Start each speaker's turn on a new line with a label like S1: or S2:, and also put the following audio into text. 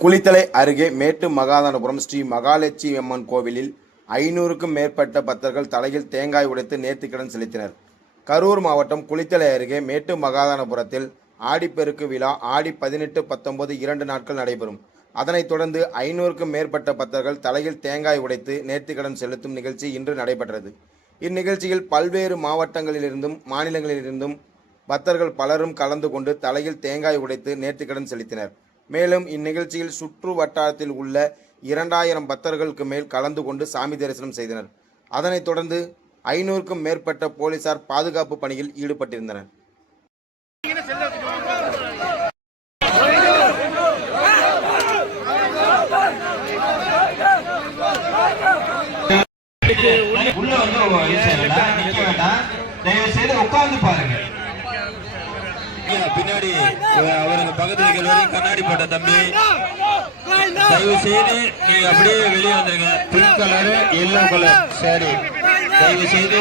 S1: குளித்தலை அருகே மேட்டு மகாதானபுரம் ஸ்ரீ மகாலட்சுமி அம்மன் கோவிலில் ஐநூறுக்கும் மேற்பட்ட பக்தர்கள் தலையில் தேங்காய் உடைத்து நேர்த்திக்கடன் செலுத்தினர். கரூர் மாவட்டம் குளித்தலை அருகே மேட்டு மகாதானபுரத்தில் ஆடிப்பெருக்கு விழா ஆடி பதினெட்டு பத்தொன்பது இரண்டு நாட்கள் நடைபெறும். அதனைத் தொடர்ந்து ஐநூறுக்கும் மேற்பட்ட பக்தர்கள் தலையில் தேங்காய் உடைத்து நேர்த்திக்கடன் செலுத்தும் நிகழ்ச்சி இன்று நடைபெற்றது. இந்நிகழ்ச்சியில் பல்வேறு மாவட்டங்களிலிருந்தும் மாநிலங்களிலிருந்தும் பக்தர்கள் பலரும் கலந்து கொண்டு தலையில் தேங்காய் உடைத்து நேர்த்திக்கடன் செலுத்தினர். மேலும் இந்நிகழ்ச்சியில் சுற்று வட்டாரத்தில் உள்ள இரண்டாயிரம் பக்தர்களுக்கு மேல் கலந்து கொண்டு சாமி தரிசனம் செய்தனர். அதனைத் தொடர்ந்து ஐநூறுக்கும் மேற்பட்ட போலீசார் பாதுகாப்பு பணியில் ஈடுபட்டிருந்தனர்.
S2: உள்ள வந்து தயவு செய்து உட்கார்ந்து பாருங்க.
S3: பின்னாடி அஹ், அவருங்க பக்கத்துல இருக்கிறவரையும் கண்ணாடி போட்ட தம்பி. தயவு செய்து நீங்க அப்படியே வெளியே வந்துருங்க.
S2: Pink colour yellow colour. Sorry.
S3: தயவு செய்து